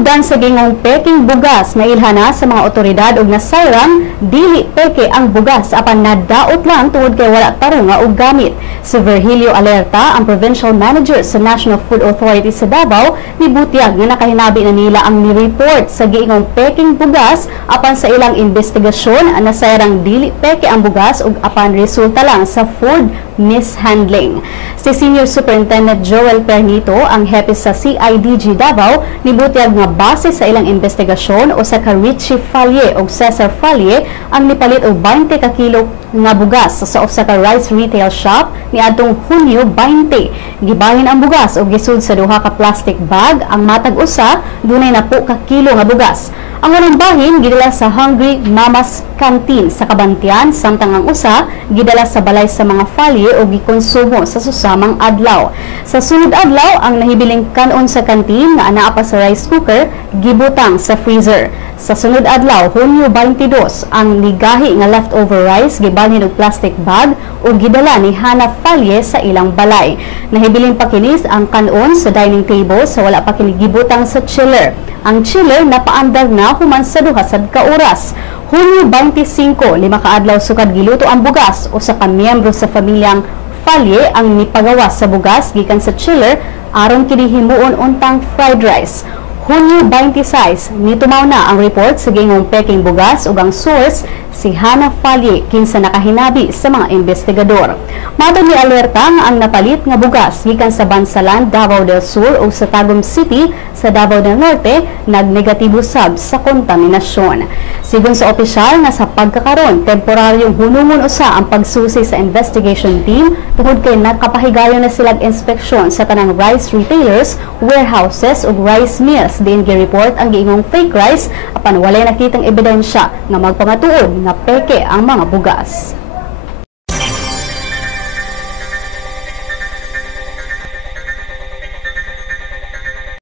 Hinungdan sa gingong peking bugas na ilhana sa mga otoridad ug nasayran dili peke ang bugas apan nadaot lang tungod kay wala tarong nga og gamit. Si Virgilio Alerta, ang Provincial Manager sa National Food Authority sa Davao, nibutyag nga nakahinabi na nila ang ni-report sa gingong peking bugas apan sa ilang investigasyon nasayrang dili peke ang bugas ug apan resulta lang sa food mishandling. Si Senior Superintendent Joel Pernito, ang hepe sa CIDG Davao, nibutyag nga base sa ilang investigasyon o sa Richie Falye o Cesar Falye ang nipalit og 20 ka kilo nga bugas sa usa ka rice retail shop niadtong Hunyo 20. Gibahin ang bugas og gisud sa duha ka plastic bag, ang matag usa dunay na po ka kilo nga bugas. Ang unang bahin gidala sa Hungry Mama's Canteen sa Kabantian, samtang ang usa gidala sa balay sa mga Falye o gikonsumo sa susamang adlaw. Sa sunod adlaw, ang nahibiling kanon sa kantin nga anaa pa sa rice cooker gibutang sa freezer. Sa sunod adlaw, Hunyo 22, ang nigahi nga leftover rice gibalhin og plastic bag o gidala ni Hana Falye sa ilang balay. Nahibiling pakinis ang kanon sa dining table sa wala pa kini gibutang sa chiller. Ang chiller napaandar na human sa duha sad ka oras. Hunyo 25, 5 ka adlaw sukad giluto ang bugas o sa kamiyembro sa pamilyang Falye ang nipagawas sa bugas gikan sa chiller aron kini himuon untang fried rice. Hunyo 26, nitumaw na ang report sa gingong peking bugas ug ang source si Hana Falye kinsa nakahinabi sa mga investigador. Matod ni Alerta nga ang napalit nga bugas gikan sa Bansalan, Davao del Sur ug sa Tagum City sa Davao del Norte nagnegatibo sab sa kontaminasyon. Sigon sa opisyal nga sa pagkakaron, temporaryong hunungon usa ang pagsusi sa investigation team tungod kay nakapahigayon na silang inspeksyon sa tanang rice retailers, warehouses ug rice mills. Diin gi-report ang giingong fake rice apan walay nakitang ebidensya nga magpangatuod nga peke ang mga bugas.